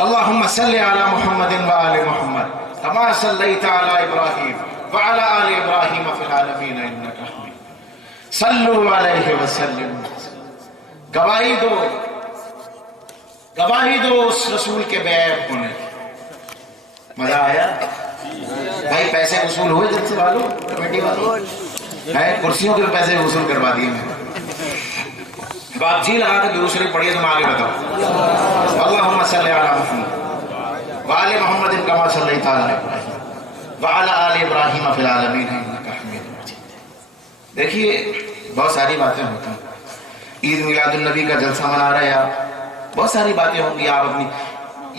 اللہم صلی علی محمد و آل محمد کما صلیت علی ابراہیم وعلی آل ابراہیم فی العالمین انک حمید صلو علیہ وسلم۔ گواہی دو اس رسول کے بیعت ہونے کی۔ مزہ آیا بھائی؟ پیسے وصول ہوئے جلسے والوں، کمیٹی والوں؟ کرسیوں کے پیسے وصول کروا دیے میں۔ اب آپ جی لگا کے درود شریف پڑھیے تو میں آگے بتاؤں۔ اللہم صلی علی محمد وآل محمد کما صلیت علی ابراہیم وعلی آل ابراہیم فی العالمین انک حمید مجید۔ دیکھیے بہت ساری باتیں ہوتی ہیں، عید میلاد النبی کا جلسہ منا رہے ہیں آپ، بہت ساری باتیں ہوں گی آپ اپنی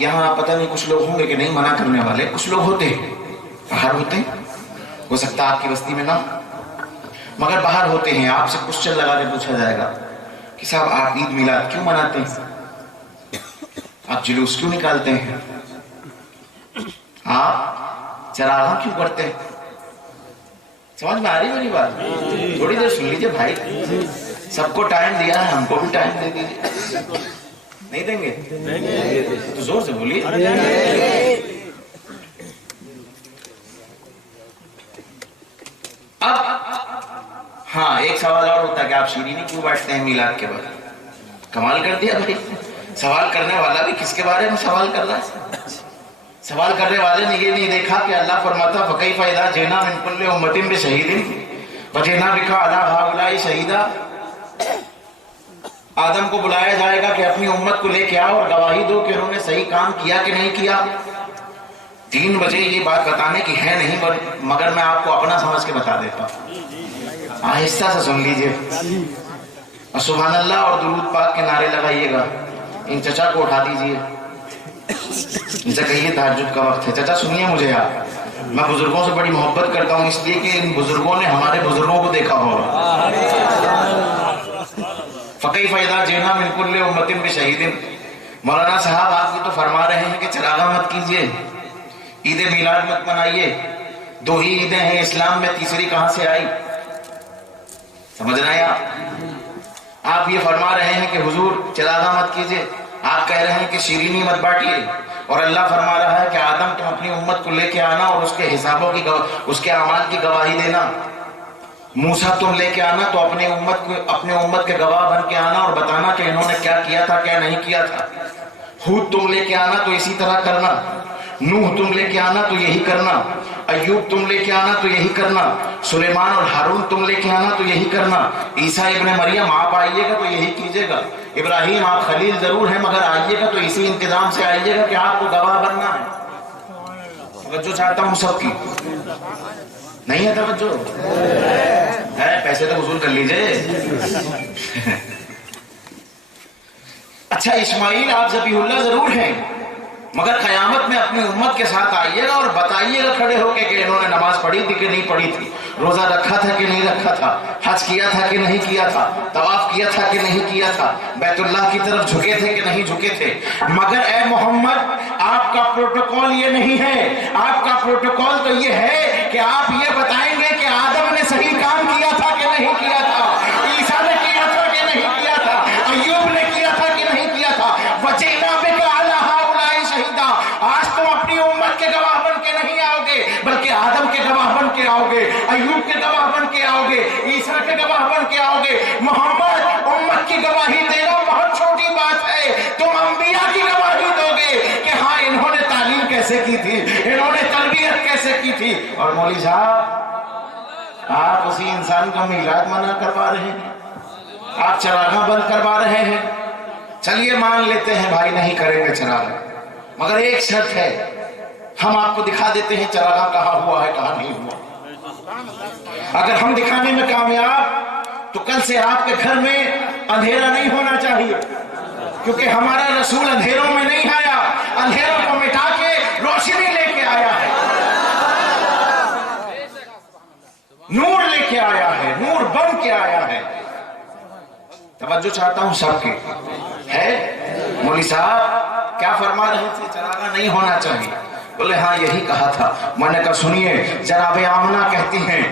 یہاں، پتہ نہیں کچھ لوگ ہوں گے کہ نہیں منع کرنے والے، کچھ لوگ ہوتے ہیں باہر ہوتے ہیں، ہو سکتا آپ کی بستی میں نہ، مگر باہر ہوتے ہیں۔ آپ سے کوسچن لگا کے پوچھا جائے گا کہ صاحب آپ عید میلاد کیوں مناتے ہیں؟ آپ جلوس کیوں نکالتے ہیں؟ آپ چراغاں کیوں کرتے ہیں؟ سمجھ میں آ رہی میری بات؟ تھوڑی دیر سن لیجیے بھائی، سب کو ٹائم دیا ہے، ہم کو بھی ٹائم دے دیجیے۔ نہیں دیں گے تو زور سے بولیے۔ اب ہاں ایک سوال اور ہوتا ہے کہ آپ شیرینی کیوں بانٹتے ہیں میلاد کے بعد؟ کمال کر دیا بھائی، سوال کرنے والا بھی کس کے بارے میں سوال کر رہا ہے؟ سوال کرنے والے نے یہ نہیں دیکھا کہ اللہ فرماتا فَكَيْفَ إِذَا جِئْنَا مِن كُلِّ أُمَّةٍ بِشَهِيدٍ وَجِئْنَا بِكَ عَلَىٰ هَٰؤُلَاءِ شَهِيدًا۔ آدم کو بلایا جائے گا کہ اپنی امت کو لے کے آؤ اور گواہی دو کہ انہوں نے صحیح کام کیا کہ نہیں کیا۔ 3 بجے یہ بات بتانے کی ہے نہیں، مگر میں آپ کو اپنا سمجھ کے بتا دیتا ہوں، آہستہ سے سن لیجئے اور سبحان اللہ اور درود پاک کے نعرے لگائیے گا۔ ان چچا کو اٹھا دیجئے، ان سے کہیے تہجد کا وقت ہے۔ چچا سنیے مجھے، آپ میں بزرگوں سے بڑی محبت کرتا ہوں، اس لیے کہ ان بزرگوں نے ہمارے بزرگوں کو دیکھا ہوگا۔ فَكَيْفَ إِذَا جِئْنَا مِن كُلِّ أُمَّةٍ بِشَهِيدٍ۔ مولانا صاحب آپ بھی تو فرما رہے ہیں کہ چراغاں مت کیجئے، عید میلاد مت منائیے، 2 ہی عیدیں ہیں اسلام میں، تیسری کہاں سے آئی؟ سمجھ رہے ہیں آپ یہ فرما رہے ہیں کہ حضور چراغاں مت کیجئے، آپ کہہ رہے ہیں کہ شیرینی مت بانٹیے، اور اللہ فرما رہا ہے کہ آدم تم اپنی امت کو لے کے آنا اور اس کے حسابوں کی اس کے اعمال کی گواہی دینا۔ موسیٰ تم لے کے آنا تو اپنے امت کے گواہ بن کے آنا اور بتانا کہ انہوں نے کیا کیا تھا کیا نہیں کیا تھا۔ ہود تم لے کے آنا تو اسی طرح کرنا، نوح تم لے کے آنا تو یہی کرنا، ایوب تم لے کے آنا تو یہی کرنا، سلیمان اور ہارون تم لے کے آنا تو یہی کرنا، عیسیٰ ابن مریم آپ آئیے گا تو یہی کیجیے گا، ابراہیم آپ خلیل ضرور ہیں مگر آئیے گا تو اسی انتظام سے آئیے گا کہ آپ کو گواہ بننا ہے۔ توجہ چاہتا ہوں سب کی، نہیں ہے توجہ؟ ہے، پیسے تو وصول کر لیجئے۔ اچھا اسماعیل آپ ذبیح اللہ ضرور ہیں مگر قیامت میں اپنی امت کے ساتھ آئیے گا اور بتائیے گا کھڑے ہو کے کہ انہوں نے نماز پڑھی تھی کہ نہیں پڑھی تھی، روزہ رکھا تھا کہ نہیں رکھا تھا، حج کیا تھا کہ نہیں کیا تھا، طواف کیا تھا کہ نہیں کیا تھا، بیت اللہ کی طرف جھکے تھے کہ نہیں جھکے تھے۔ مگر اے محمد آپ کا پروٹوکول یہ نہیں ہے، آپ کا پروٹوکول تو یہ ہے کہ آپ یہ بتائیں گے کہ آدم نے صحیح کام کیا تھا کہ نہیں کیا تھا، عیسیٰ نے کیا تھا کہ نہیں کیا تھا، ایوب نے کیا تھا کہ نہیں کیا تھا۔ وَجِئْنَا بِكَ عَلَىٰ هَٰؤُلَاءِ شَهِيدًا۔ آج تم اپنی امت کے گواہ بن کے نہیں آؤ گے بلکہ آدم کے گواہ بن کے آؤ گے، ایوب کے گواہ بن کے آؤ گے، عیسیٰ کے گواہ بن کے آؤ گے۔ محمد امت کی گواہی دینا بہت چھوٹی بات ہے، تم انبیاء کی گواہی دو گے کہ ہاں انہوں نے تعلیم کیسے کی تھی، انہوں نے تربیت کیسے کی تھی۔ اور مولوی صاحب آپ اسی انسان کا میلاد منع کروا رہے ہیں، آپ چراغاں بند کروا رہے ہیں۔ چلیے مان لیتے ہیں بھائی نہیں کریں گے چراغ، مگر ایک شرط ہے، ہم آپ کو دکھا دیتے ہیں چراغاں کہاں ہوا ہے کہاں نہیں ہوا۔ اگر ہم دکھانے میں کامیاب تو کل سے آپ کے گھر میں اندھیرا نہیں ہونا چاہیے، کیونکہ ہمارا رسول اندھیروں میں نہیں آیا، اندھیروں کو مٹا کے روشنی لے کے آیا ہے، نور لے کے آیا ہے، نور بن کے آیا ہے۔ توجہ چاہتا ہوں سب کی ہے۔ مولوی صاحب کیا فرما رہے تھے؟ چراغاں نہیں ہونا چاہیے۔ بولے ہاں یہی کہا تھا. میں نے کہا سنیے جناب آمنہ کہتی ہیں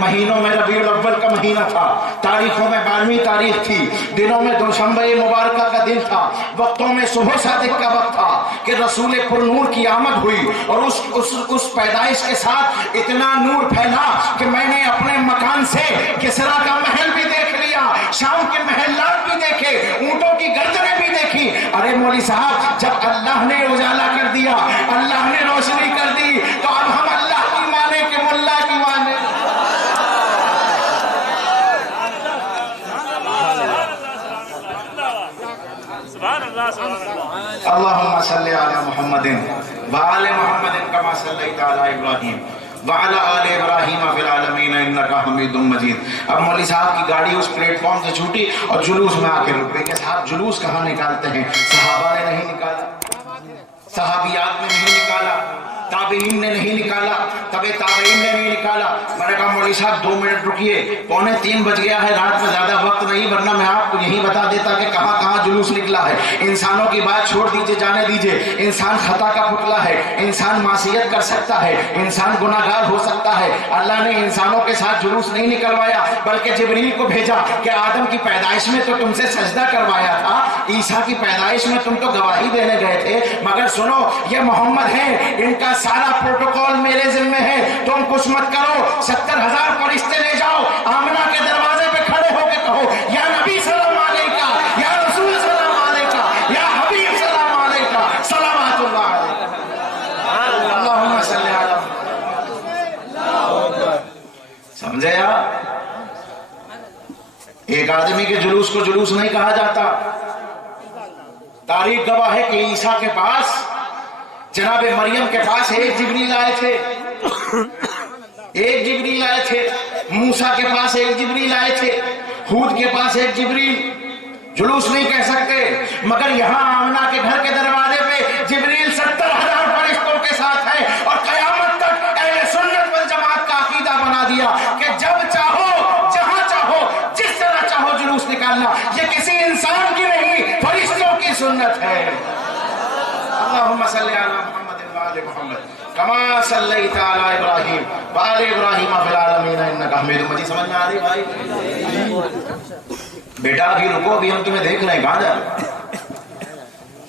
مہینوں میں ربیع الاول کا مہینہ تھا، تاریخوں میں 12ویں تاریخ تھی، دنوں میں دوشنبہ مبارکہ کا دن تھا، وقتوں میں صبح صادق کا وقت تھا کہ رسول پر نور کی آمد ہوئی اور اس پیدائش کے ساتھ اتنا نور پھیلا کہ میں نے اپنے مکان سے کسرا کا محل بھی دیکھ لیا، شام کے محلات بھی دیکھے، اونٹوں کی گردنیں بھی دیکھی. ارے مولوی صاحب جب اللہ نے اجالا کر دیا، اللہ نے روشنی کر دی، تو اب ہم اللہ کی مانے کہ ملا کی مانے؟ اللہم صلی علی محمد وآل محمد کما صلیت علی ابراہیم وعلی آل ابراہیم فی العالمین انکا حمید مجید. اب مولوی صاحب کی گاڑی اس پلیٹ فارم سے چھوٹی اور جلوس میں آ کے رک گئی کہ صاحب جلوس کہاں نکالتے ہیں؟ صحابہ نے نہیں نکالا، صحابیات نے نہیں نکالا، تابعین نے نہیں نکالا، تابعین نے نہیں نکالا. میں نے کہا مولوی صاحب 2 منٹ رکیے، 2:45 بج گیا ہے، رات میں زیادہ وقت نہیں، ورنہ میں آپ کو یہی بتا دیتا کہ کہاں کہاں جلوس نکلا ہے. انسانوں کی بات چھوڑ دیجئے، جانے دیجئے. انسان خطا کا پتلا ہے، انسان معصیت کر سکتا ہے، انسان گناہگار ہو سکتا ہے. اللہ نے انسانوں کے ساتھ جلوس نہیں نکلوایا بلکہ جبریل کو بھیجا کہ آدم کی پیدائش میں تو تم سے سجدہ کروایا تھا، عیسیٰ کی پیدائش میں تم تو گواہی دینے گئے تھے، مگر سنو یہ محمد ہے، ان کا سارا پروٹوکول میرے ذمہ ہے، تم کچھ مت کرو. 70,000 فرشتے لے جاؤ، آمنہ کے دروازے پہ کھڑے ہو کے کہو یا نبی سلام علیکہ، یا رسول سلام علیکہ، یا حبیب سلام علیکہ، صلوات اللہ علیکہ. اللہم صلی علی. سمجھے آپ؟ ایک آدمی کے جلوس کو جلوس نہیں کہا جاتا. تاریخ گواہ ہے کہ عیسیٰ کے پاس، جناب مریم کے پاس ایک جبریل آئے تھے، ایک جبریل آئے تھے. موسیٰ کے پاس ایک جبریل آئے تھے، ہود کے پاس ایک جبریل. جلوس نہیں کہہ سکتے، مگر یہاں آمنہ کے گھر کے دروازے پہ جبریل 70,000 فرشتوں کے ساتھ ہے. اور قیامت تک اہل سنت والجماعت کا عقیدہ بنا دیا کہ جب چاہو، جہاں چاہو، جس طرح چاہو جلوس نکالنا. یہ کسی انسان کی نہیں، فرشتوں کی سنت ہے. اللہم صلی علی محمد وآل محمد کما صلیت علی ابراہیم وآل ابراہیم فی العالمین انکا حمید مجید. سمجھ میں آ رہی بھائی؟ بیٹا ابھی رکو، ابھی ہم تمہیں دیکھ رہے ہیں، کہاں جا رہے؟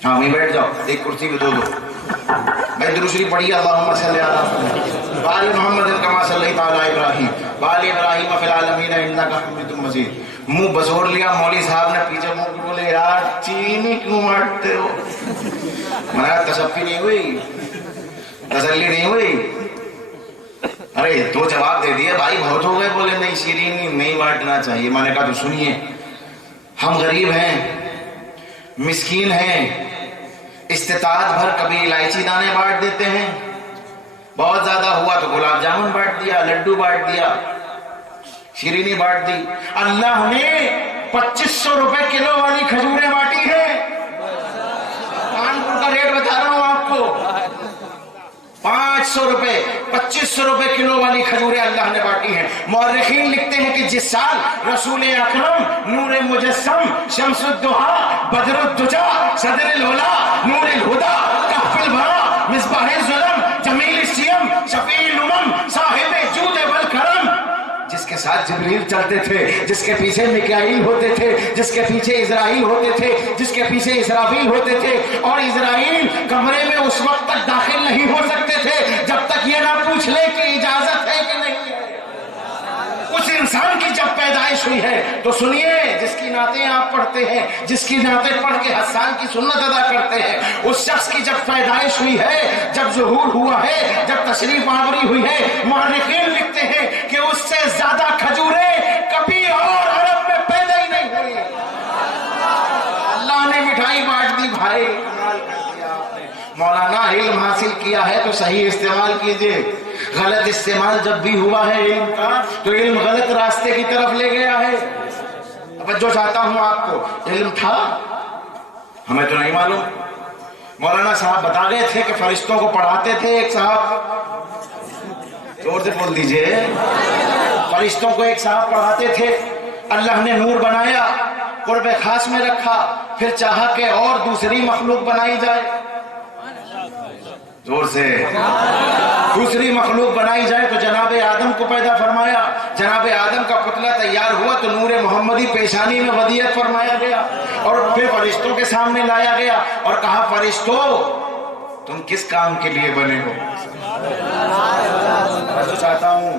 ہاں وہیں بیٹھ جاؤ، ایک کرسی پہ دو بھائی. درود شریف پڑھیے. اللہم صلی علی محمد وآل محمد کما صلیت علی ابراہیم وآل ابراہیم فی العالمین انکا حمید مجید. منہ بزور لیا مولوی صاحب نے، پیچھے منہ کو بولے یار چینی کیوں مارتے ہو؟ میں تشفی نہیں ہوئی، تسلی نہیں ہوئی. ارے 2 جواب دے دیے بھائی، بہت ہو گئے. بولے نہیں شیرینی نہیں بانٹنا چاہیے. میں نے کہا تو سنیے، ہم غریب ہیں، مسکین ہیں، استطاعت بھر کبھی الائچی دانے بانٹ دیتے ہیں، بہت زیادہ ہوا تو گلاب جامن بانٹ دیا، لڈو بانٹ دیا، شیرینی بانٹ دی. اللہ نے 2500 روپے کلو والی کھجوریں بانٹی ہے. کانپور کا ریٹ بتا رہا ہوں آپ کو، 500 روپے 2500 روپے کلو والی کھجوریں اللہ نے بانٹی ہیں. مورخین لکھتے ہیں کہ جس سال رسول اکرم نور مجسم، شمس الدحا، بدر الدجا، صدر العلا، نور الہدا، کہف البرا، مصباح الظلم، جمیل السیم، شفیع الامم، صاحب جود والکرم، جس کے ساتھ جبریل چلتے تھے، جس کے پیچھے میکائیل ہوتے تھے، جس کے پیچھے اسرائیل ہوتے تھے، جس کے پیچھے اسرافیل ہوتے تھے. اور اسرائیل کمرے میں اس وقت تک داخل نہیں ہو سکتے تھے جب تک یہ نہ پوچھ لے کہ اجازت ہے کہ نہیں ہے. اس انسان کی جب پیدائش ہوئی ہے تو سنیے، جس کی نعتیں آپ پڑھتے ہیں، جس کی نعتیں پڑھ کے حسان کی سنت ادا کرتے ہیں، اس شخص کی جب پیدائش ہوئی ہے، جب ظہور ہوا ہے، جب تشریف آوری ہوئی ہے، مورخین لکھتے ہیں کہ اس سے زیادہ کھجوریں کبھی اور عرب میں پیدا ہی نہیں ہوئی. اللہ نے مٹھائی بانٹ دی. بھائی کمال کر دیا آپ نے. مولانا علم حاصل کیا ہے تو صحیح استعمال کیجئے. غلط استعمال جب بھی ہوا ہے علم کا تو علم غلط راستے کی طرف لے گیا ہے. جو چاہتا ہوں آپ کو، علم تھا، ہمیں تو نہیں معلوم. مولانا صاحب بتا گئے تھے کہ فرشتوں کو پڑھاتے تھے. ایک صاحب، زور سے بول دیجئے، فرشتوں کو ایک صاحب پڑھاتے تھے. اللہ نے نور بنایا، قرب خاص میں رکھا، پھر چاہا کہ اور دوسری مخلوق بنائی جائے. زور سے. دوسری مخلوق بنائی جائے تو جناب آدم کو پیدا فرمایا. جناب آدم کا پتلا تیار ہوا تو نور محمدی پیشانی میں ودیعت فرمایا گیا اور پھر فرشتوں کے سامنے لایا گیا اور کہا فرشتوں تم کس کام کے لیے بنے ہو؟ میں تو چاہتا ہوں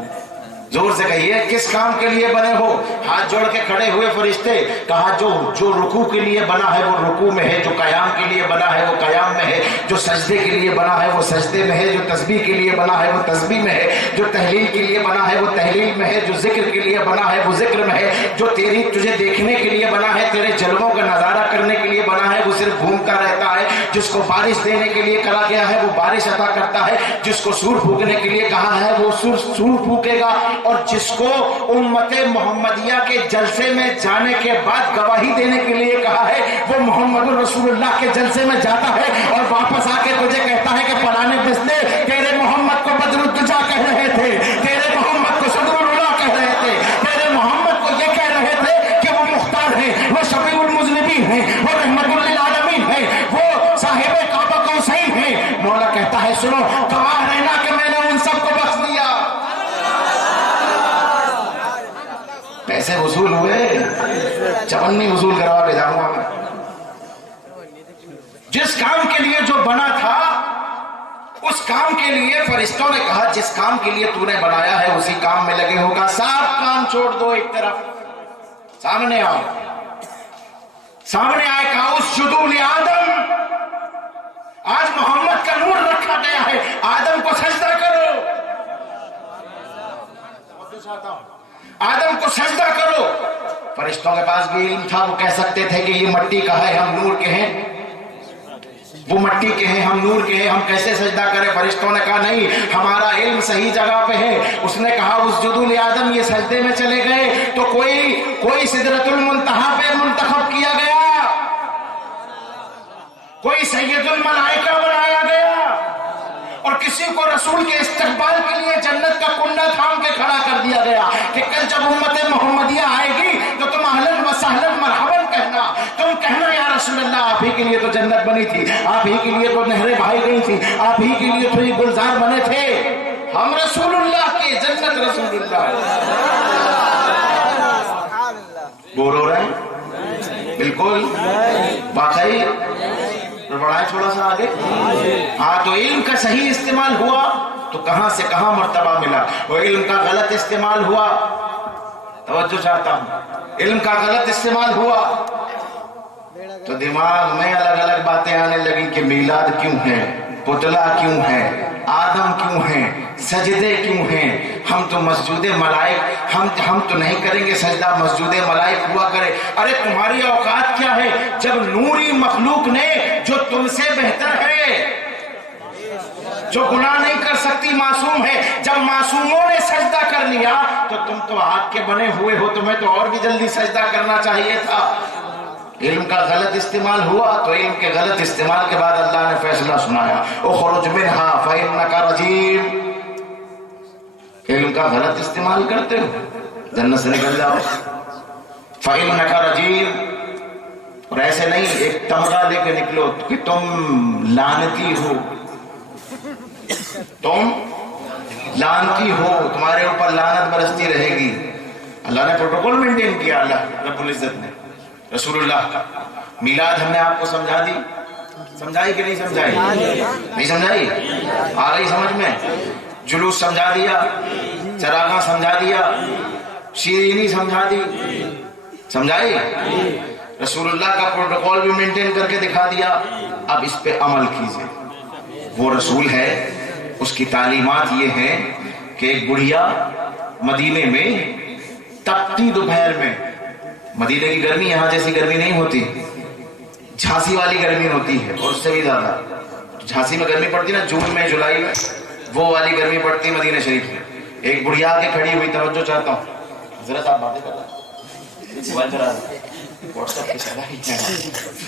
زور سے کہیے کس کام کے لیے بنے ہو؟ ہاتھ جوڑ کے کھڑے ہوئے فرشتے. کہا جو رکوع کے لیے بنا ہے وہ رکوع میں ہے, جو قیام کے لیے بنا ہے وہ قیام میں ہے, جو سجدے کے لیے بنا ہے وہ سجدے میں ہے, جو تسبیح کے لیے بنا ہے وہ تسبیح میں ہے, جو تحلیل کے لیے بنا ہے وہ تحلیل میں ہے, جو ذکر کے لیے بنا ہے وہ ذکر میں ہے, جو تجھے دیکھنے کے لیے بنا ہے, تیرے جلووں کا نظارہ کرنے کے لیے بنا ہے وہ صرف گھومتا رہتا ہے, جس کو بارش دینے کے لیے کہا گیا ہے وہ بارش عطا کرتا ہے, جس کو سور پھونکنے کے لیے کہا ہے وہ سور پھونکے گا, اور جس کو امت محمدیہ کے جلسے میں جانے کے بعد گواہی دینے کے لیے کہا ہے وہ محمد رسول اللہ کے جلسے میں جاتا ہے اور واپس آ کے تجھے کہتا ہے کہ فلانے بستے تیرے محمد کو بدر الدجا کہہ رہے تھے, تیرے محمد کو صدر العلا کہہ رہے تھے, تیرے محمد کو یہ کہہ رہے تھے کہ وہ مختار ہیں, وہ شفیع المذنبین ہیں, وہ رحمت للعالمین ہیں, وہ صاحب کعبہ قوسین ہیں. مولا کہتا ہے سنو گواہ رہنا کہ میں نے ان سب کو بخش دیا. پیسے وصول ہوئے, چونی وصول کروا کے جاؤں گا میں. جس کام کے لیے جو بنا تھا اس کام کے لیے فرشتوں نے کہا جس کام کے لیے تو نے بنایا ہے اسی کام میں لگے ہوگا. سب کام چھوڑ دو ایک طرف, سامنے آؤ. سامنے آئے کہا اسجدوا لآدم, آج محمد کا نور رکھا گیا ہے, آدم کو سجدہ کرو, آدم کو سجدہ کرو. فرشتوں کے پاس بھی علم تھا, وہ کہہ سکتے تھے کہ یہ مٹی کا ہے ہم نور کے ہیں, وہ مٹی کے ہیں ہم نور کے ہیں, ہم کیسے سجدہ کریں. فرشتوں نے کہا نہیں ہمارا علم صحیح جگہ پہ ہے. اس نے کہا اسجدوا لآدم, یہ سجدے میں چلے گئے تو کوئی سدرۃ المنتہا پہ منتخب کیا گیا, کوئی سید الملائکہ بنایا گیا, اور کسی کو رسول کے استقبال کے لیے جنت کا کنڈا تھام کے کھڑا کر دیا گیا کہ کل جب امت محمدیہ آئے گی تو تم اہلاً و سہلاً مرحباً کہنا, تم کہنا یا رسول اللہ آپ ہی کے لیے تو جنت بنی تھی, آپ ہی کے لیے تو نہریں بہائی گئی تھی, آپ ہی کے لیے تو یہ گلزار بنے تھے, ہم رسول اللہ کے, جنت رسول اللہ. بور ہو رہے ہیں بالکل واقعی بڑھائے تھوڑا سا آگے. ہاں تو علم کا صحیح استعمال ہوا تو کہاں سے کہاں مرتبہ ملا, وہ علم کا غلط استعمال ہوا, توجہ چاہتا ہوں, علم کا غلط استعمال ہوا تو دماغ میں الگ الگ باتیں آنے لگی کہ میلاد کیوں ہے, پتلا کیوں ہے, آدم کیوں ہیں, سجدے کیوں ہیں, ہم تو مسجود ملائک, ہم تو نہیں کریں گے سجدہ, مسجود ملائک ہوا کرے. ارے تمہاری اوقات کیا ہے جب نوری مخلوق نے جو تم سے بہتر ہے, جو گناہ نہیں کر سکتی, معصوم ہے, جب معصوموں نے سجدہ کر لیا تو تم تو آگ کے بنے ہوئے ہو, تمہیں تو اور بھی جلدی سجدہ کرنا چاہیے تھا. علم کا غلط استعمال ہوا تو علم کے غلط استعمال کے بعد اللہ نے فیصلہ سنایا اخرج منہا فإنک رجیم. علم کا غلط استعمال کرتے ہو جنت سے نکل جاؤ. فإنک رجیم, اور ایسے نہیں ایک تمغہ لے کے نکلو کہ تم لعنتی ہو, تم لعنتی ہو, تمہارے اوپر لعنت برستی رہے گی. اللہ نے پروٹوکول مینٹین کیا, اللہ رب العزت نے. رسول اللہ کا میلاد ہم نے آپ کو سمجھا دی, سمجھائی کہ نہیں سمجھائی؟ نہیں سمجھائی؟ آ گئی سمجھ میں؟ جلوس سمجھا دیا, چراغاں سمجھا دیا, شیرینی سمجھا دی, سمجھائی؟ رسول اللہ کا پروٹوکول بھی مینٹین کر کے دکھا دیا. اب اس پہ عمل کیجئے. وہ رسول ہے, اس کی تعلیمات یہ ہیں کہ ایک بڑھیا مدینے میں تپتی دوپہر میں, مدینے کی گرمی یہاں جیسی گرمی نہیں ہوتی, جھانسی والی گرمی ہوتی ہے اور اس سے بھی زیادہ. جھانسی میں گرمی پڑتی نا جون میں جولائی میں, وہ والی گرمی پڑتی مدینہ شریف میں. ایک بڑھیا آ کے کھڑی ہوئی, توجہ چاہتا ہوں ذرا صاحب باتیں کر رہا ہے واٹس ایپ پہ چلا ہی ہے,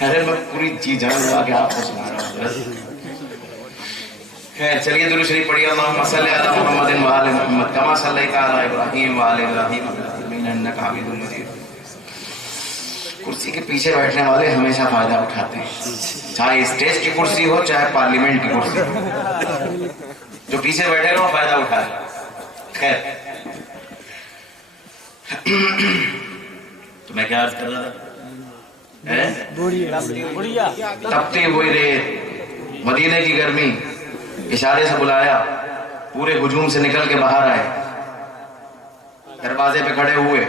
ارے میں پوری چیز جان لگا کے آپ کو سنا رہا ہوں. چلیے درود شریف پڑھیے. اللہم صلی علی محمد و آل محمد کما صلیت علی ابراہیم و آل ابراہیم فی العالمین انک حمید مجید. کرسی کے پیچھے بیٹھنے والے ہمیشہ فائدہ اٹھاتے ہیں، چاہے اسٹیج کی کرسی ہو چاہے پارلیمنٹ کی کرسی ہو، جو پیچھے بیٹھے رہو فائدہ اٹھائے. خیر تو میں کیا عرض کر رہا تھا؟ تپتی ہوئی ریت، مدینے کی گرمی، اشارے سے بلایا، پورے ہجوم سے نکل کے باہر آئے، دروازے پہ کھڑے ہوئے،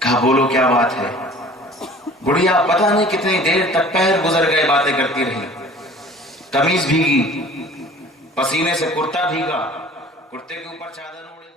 کہا بولو کیا بات ہے. گڑیا پتہ نہیں کتنی دیر تک پیر گزر گئے باتیں کرتی رہی، قمیض بھیگی، پسینے سے کرتا بھیگا، کرتے کے اوپر چادر اڑی.